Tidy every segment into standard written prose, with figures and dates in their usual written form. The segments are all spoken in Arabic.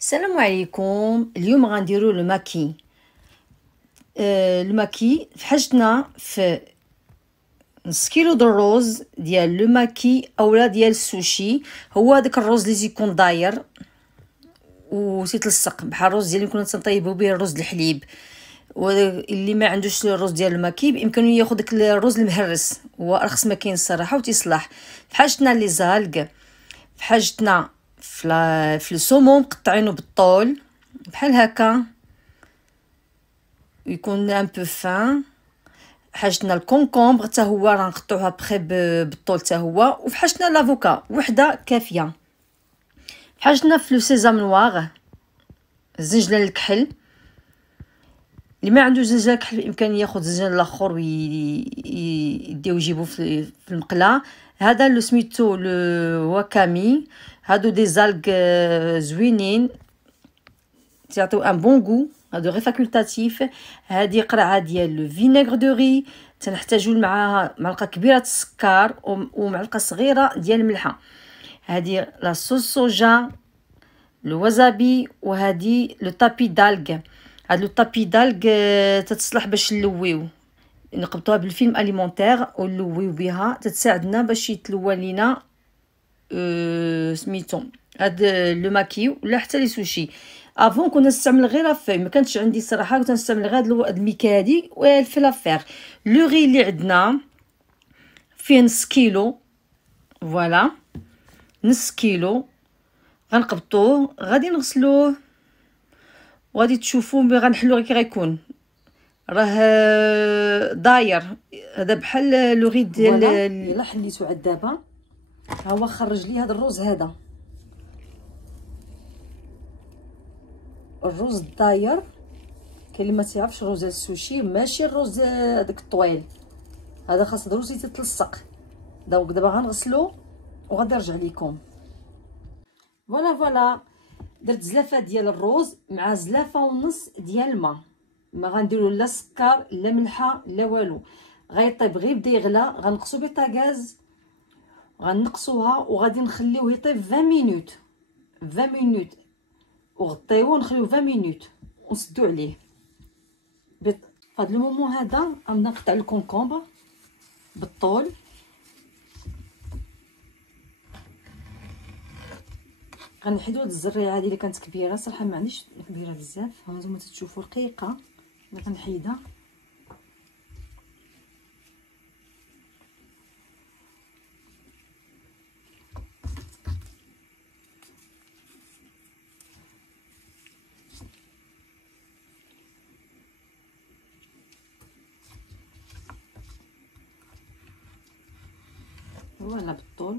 السلام عليكم. اليوم غنديرو لو ماكي. لو ماكي في حاجتنا في نص كيلو د الروز ديال لو ماكي اولا ديال السوشي. هو داك الروز اللي يكون داير وتيتلصق بحال الروز ديال اللي كنا تنطيبوا به الرز الحليب. واللي ما عندوش الرز ديال الماكي بامكانه ياخذ داك الرز المهرس، هو ارخص ما كاين الصراحه وتيصلح. في حاجتنا لي زالغ، في حاجتنا في السومون مقطعينه بالطول بحال هكا يكون ان بو فان. حاجتنا الكونكومبر حتى هو راه نقطعوها بخي بالطول حتى هو. وفي حاجتنا لافوكا وحده كافيه. في حاجتنا في لو سيزام نوار، الزنجلان الكحل. اللي ما عنده زنجلان الكحل بامكانه ياخذ زنجلان الاخر ويديو يجيبو في المقله. هذا لو سميتو لو واكامي. هادو دي زالغ زوينين تعطيو ان بون غو. هادو غير فاكولتاتيف. هادي قرعه ديال لو فينيغر دو ري، تنحتاجو معاها معلقه كبيره السكر ومعلقه صغيره ديال الملحه. هادي لا صوص صوجا، لو وزابي، وهادي لو طابي دالغ. هاد لو طابي دالغ تتصلح باش نلويو، نقبطوها بالفيلم اليمونتير ونلويو بها، تتساعدنا باش يتلوى لينا سميتو هاد لو ماكي ولا حتى لي سوشي. افون كنا نستعمل غير لافاي، ما كانتش عندي صراحه، كنت نستعمل غير هاد الميكا هادي في لافير. لو غي اللي عندنا فيه نص كيلو، فوالا نص كيلو. غنقبطوه، غادي نغسلوه وغادي تشوفوا ملي غنحلوه كي غيكون راه داير. هذا بحال لو غي ديال يلا حليتو عاد. دابا ها هو خرج لي هذا الروز. هذا الروز الداير. كاين اللي ما تعرفش الروز ديال السوشي ماشي الروز هذاك الطويل، هذا خاص الروز يتلصق. دابا غنغسلو وغادي نرجع لكم. فوالا درت زلافه ديال الروز مع زلافه ونص ديال الماء. ما غنديرو لا سكر لا ملحه لا والو، غيطيب غير بدا يغلى. غنقصو بيطاغاز، غنقصوها وغادي نخليوه يطيب 20 مينوت. 20 مينوت وغطيوه ونخليوه 20 مينوت ونسدو عليه. فهاد المومون هذا غنبدا نقطع الكونكومبر بالطول. غنحيدو هاد الزريعه هادي اللي كانت كبيره، صراحه ما عنديش كبيره بزاف. ها نتوما تشوفوا رقيقه اللي غنحيدها. فوالا بالطول.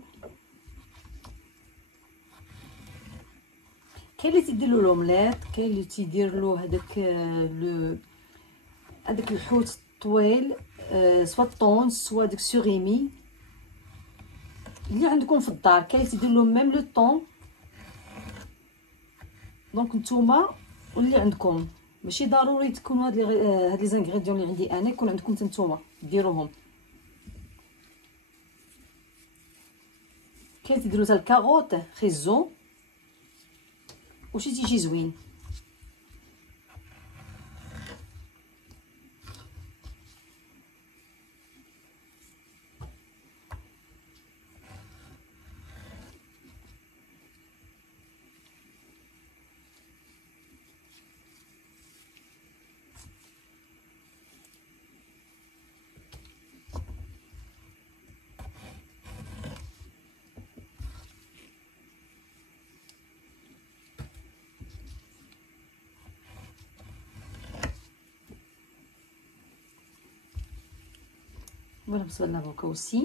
كاين اللي تيدير له لومليط، كاين اللي تيدير له هذاك الحوت الطويل، سوا طون سوا داك سوريمي اللي عندكم في الدار. كاين اللي تيدير له ميم لو طون. دونك نتوما واللي عندكم، ماشي ضروري تكونوا هاد لي زانغريديون اللي عندي انا يكون عندكم نتوما ديروهم. كاين تيديروا حتى الكاروت خيزو وشي تيجي زوين. فوالا بالنسبه لافوكا aussi.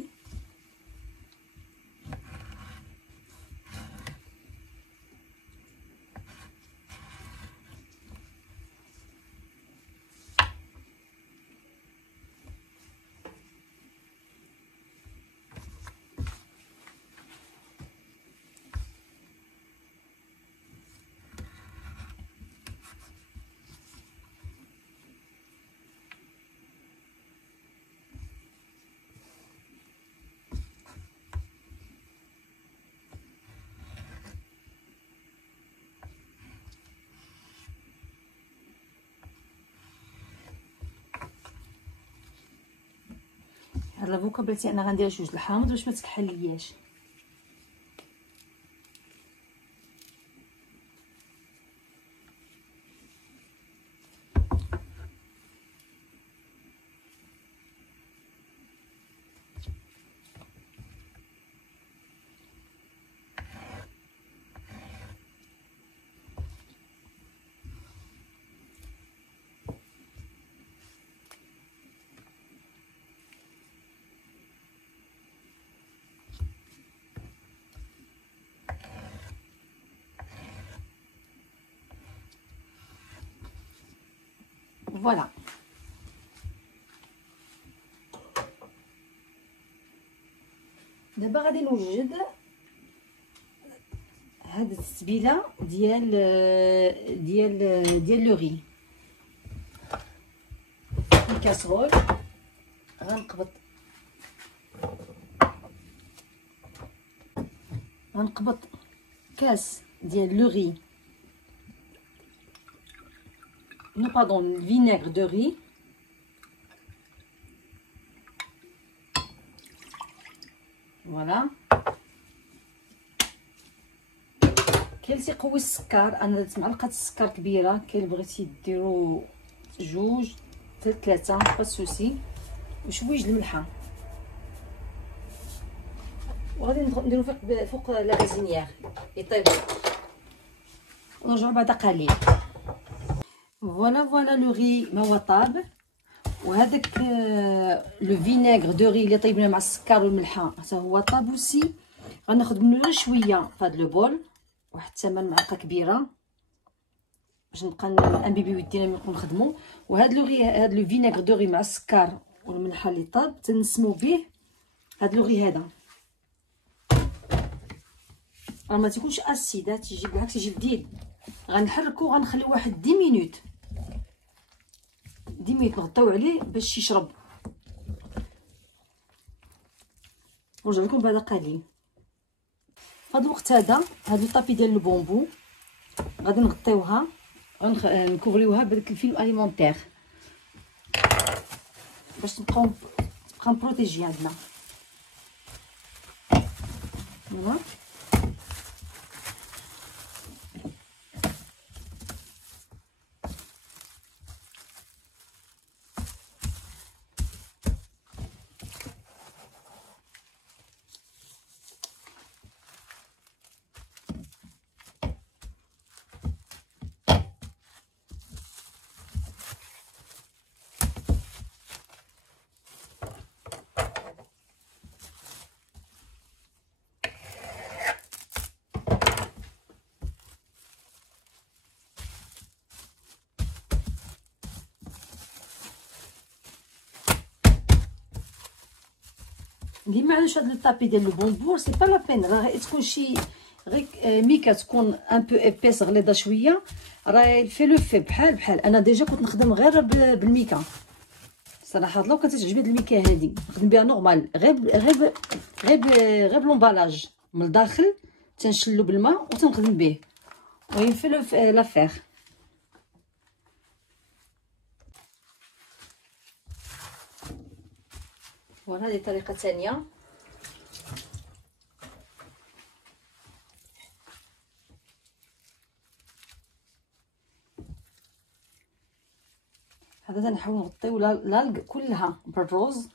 هاد لافوكا بلاتي انا غندير جوج الحامض باش ما تكحلياش. فوالا دابا غادي نوجد هاد التتبيله ديال لو ري. الكاسرول غنقبط كاس ديال لو ري، نو باردون، فينيغر دو ري. فوالا كاين اللي تيقوي السكر، انا درت معلقه السكر كبيره، كاين اللي بغيتي ديرو جوج حتى ثلاثه با سوسي، وشويج الملحه. وغادي نديرو فوق لا غازينيير يطيب، ونرجعو بعدا قليل. فوالا لو ري ما هو طاب، وهذاك لو فينيغر دو ري اللي طيبنا مع السكر والملحه حتى هو طاب وسي. غناخذ منه غير شويه في هذا لو بول، واحد 8 معلقه كبيره باش نبقى ان بيبي ودينا ملي نخدمو. وهذا لو ري، هذا لو فينيغر دو ري مع السكر والملحه اللي طاب تنسمو به هذا لو ري هذا. راه ما تيكونش اسيد، تيجي بالعكس تيجي لذيذ. غنحركو، غنخليو واحد 10 مينوت نغطيو عليه باش يشرب، ونرجع لكم بعد قليل. في هذا الوقت هذا هاد الطابي ديال البومبو غادي نغطيوها، نكوفريوها بداك الفيلم اليمونتير باش نبقى مبروتيجي عندنا. فوالا اللي ما عندوش هاد الطابي ديال البونبور سي با لا بين، راه تكون شي غير ميكا تكون ان بو ايبيس غليظه شويه، راه في لو في بحال انا ديجا كنت نخدم غير بالميكا صراحه. لو كانت تعجبني هاد الميكا هادي نخدم بها نورمال، غير بلومبالاج من الداخل تنشلو بالماء وتنخدم به، وين في لو لافير. فوالا هذه طريقه ثانيه. هذا تنحاول نغطيو لالق كلها بالروز.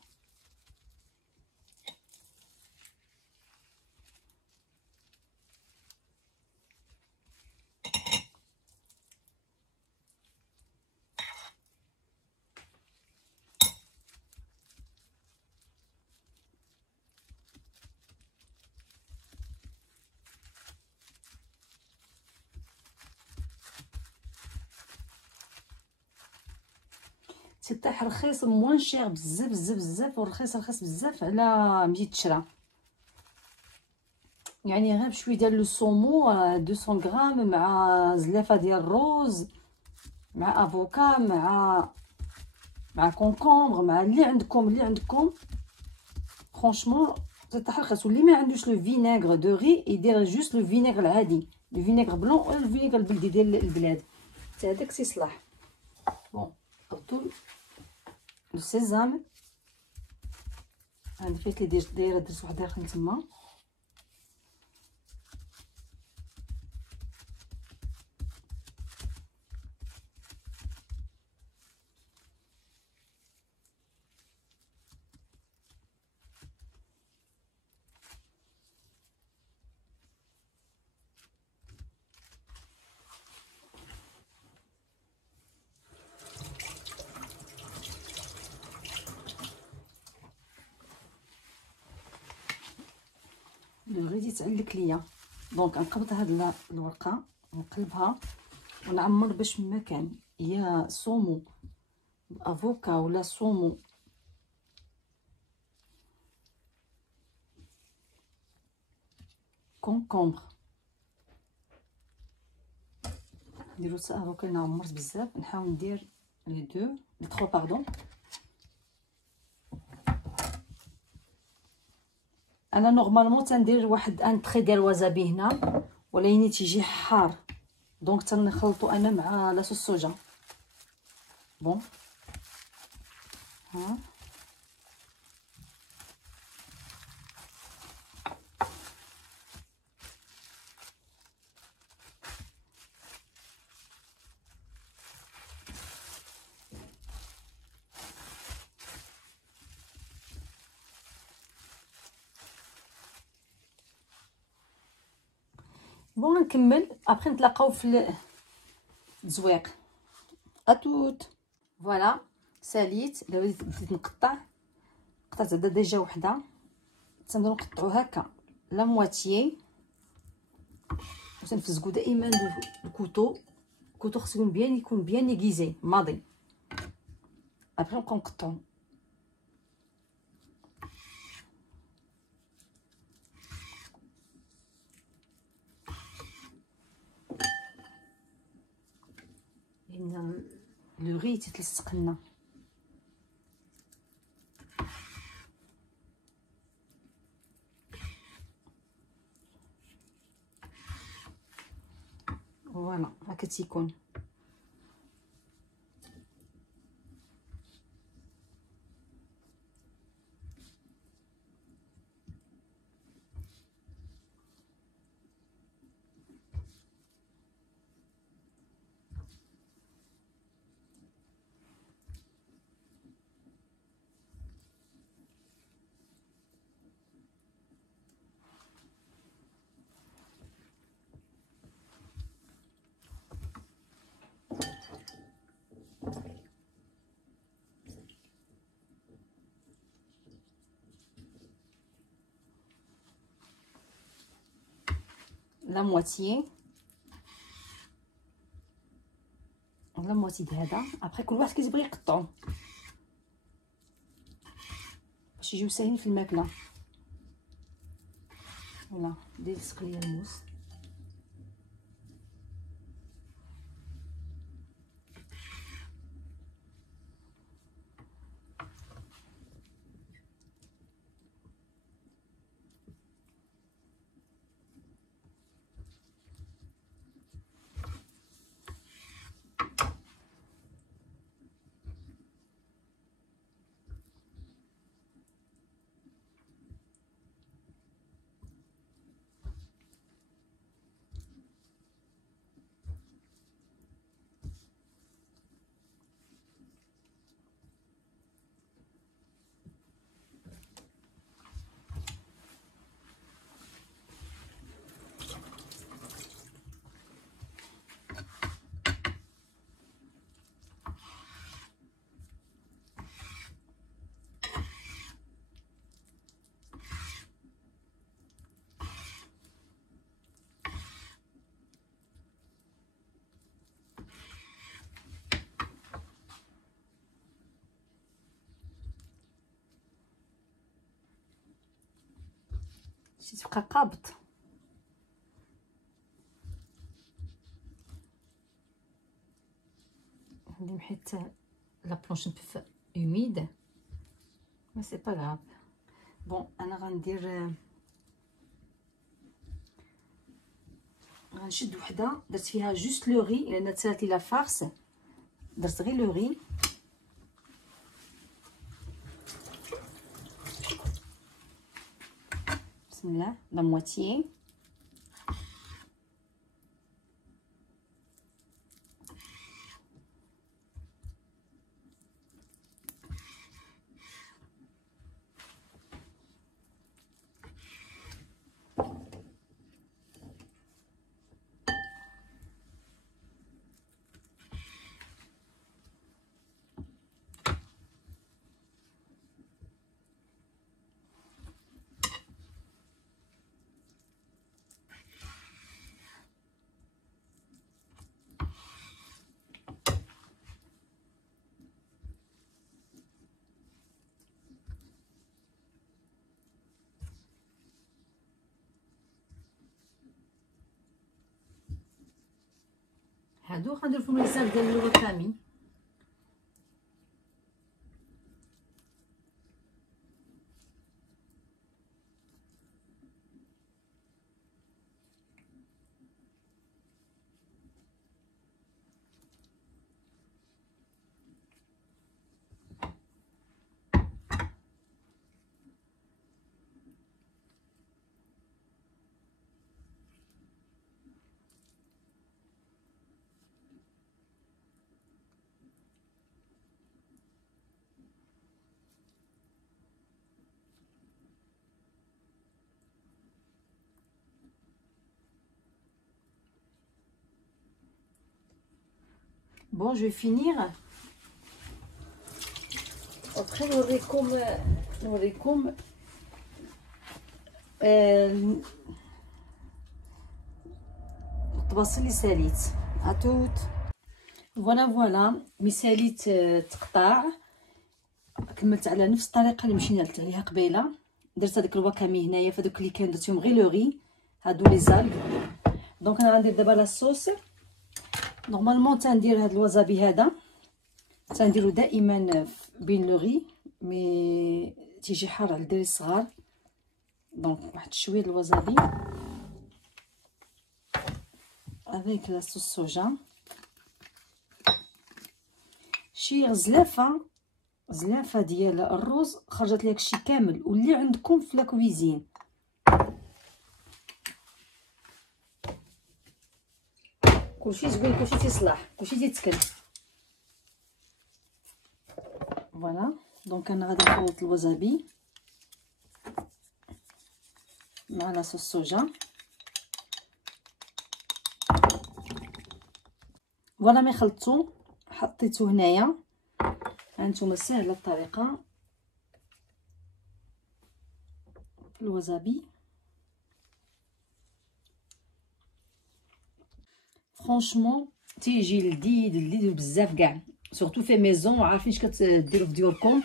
تيطيح رخيص، موان شير بزاف ورخيص بزاف على ملي تشرى. يعني غير بشويه ديال لو صومو 200 غرام مع زلافه ديال الروز مع افوكا مع كونكومبر مع اللي عندكم فرانشمون تيطيح رخيص. واللي ما عندوش لو فينيغر دو ري يدير جوست لو فينيغر العادي، لو فينيغر بلون ولا لو فينيغر البلدي ديال البلاد حتى هذاك تيصلح. بون نحطو السيزام هذا فيك اللي دايره درت واحد داخل تما. غادي تعلك ليا، دونك نقبض هاد الورقه نقلبها ونعمر باش ما كان يا صومو افوكا ولا صومو كونكومبر. نديرو حتى افوكا اللي عمرت بزاف، نحاول ندير لي دو لي ترو باردون. انا نورمالمون تندير واحد ان تري ديال الوزابي هنا، ولكن تيجي حار دونك تنخلطو انا مع لاصوص الصوجا. بون ها بون نكمل ابخي نتلاقاو في التزويق. اتوت فوالا ساليت. دابا بديت نقطع، قطعت عدا ديجا وحده، تنبداو نقطعو هكا لا مواتيي وتنفزقو دائما بالكوطو. الكوطو خصو يكون بيان نيغيزي ماضي. ابخي نبقاو نقطعو. لان لو ري تيتلصق لنا. فوالا هكا تيكون. لا مواتيي د هذا. ابخي كل واحد كيتبغي يقطعو باش يجيو ساهلين في الماكله. فوالا دير لصق ليا الموس. شي تبقى قابط. عندي محيت لا بلونش ان بو humide مي سي با غاف. بون انا غنشد وحده درت فيها جوست لو ري لان تسالت لي لا فارس، درت غير لو ري. بسم الله لا مواتيي. هادو غندير فيهم الحساب ديال الوكامي. Bon, je vais finir. Après, نوريكم الطباسيل اللي ساليت. عطوت فوالا مي ساليت تقطاع. كملت على نفس الطريقه اللي مشينا عليها قبيله. درت هذاك الواكامي هنايا فهادوك اللي كان درتهم غير لو غي. هادو لي زالغ. دونك انا غندير دابا لاصوص. نورمالمون تندير هاد الوزابي هذا تنديرو دائما بين لو غي مي تيجي حار على الدراري الصغار. دونك واحد شويه الوزابي افيك لاصوص صوجا. شي زلافه ديال الروز خرجت لك شي كامل واللي عندكم في لا كويزين. كلشي زوين كلشي تيصلح كلشي تيتكل. فوالا دونك انا غادي نخلط الوزابي مع لاصوص الصوجا. فوالا مي خلطتو حطيتو هنايا. هانتوما ساهله الطريقه. الوزابي فرانشمون تيجي لذيذ بزاف كاع سورتو في ميزون عارفين اش كديروا في ديوركم.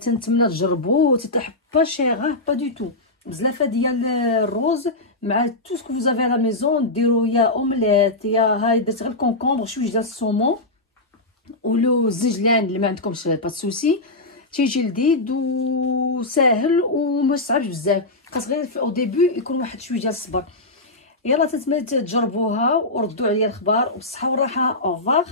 تنتمنى تجربوه تتحب با شيغ با دو تو. بزاف ديال الروز مع تو سكو فوزافي لا ميزون ديروا يا اومليت يا هاي درت غير الكونكومبر شويه ديال الصومون ولو الزنجلان اللي ما عندكمش با سوسي. تيجي لذيذ وساهل وما صعبش بزاف. خاص غير او ديبي يكون واحد شويه ديال الصبر. يلا تتمنى تجربوها وردوا عليا الخبار وبالصحه والراحه. اوفر.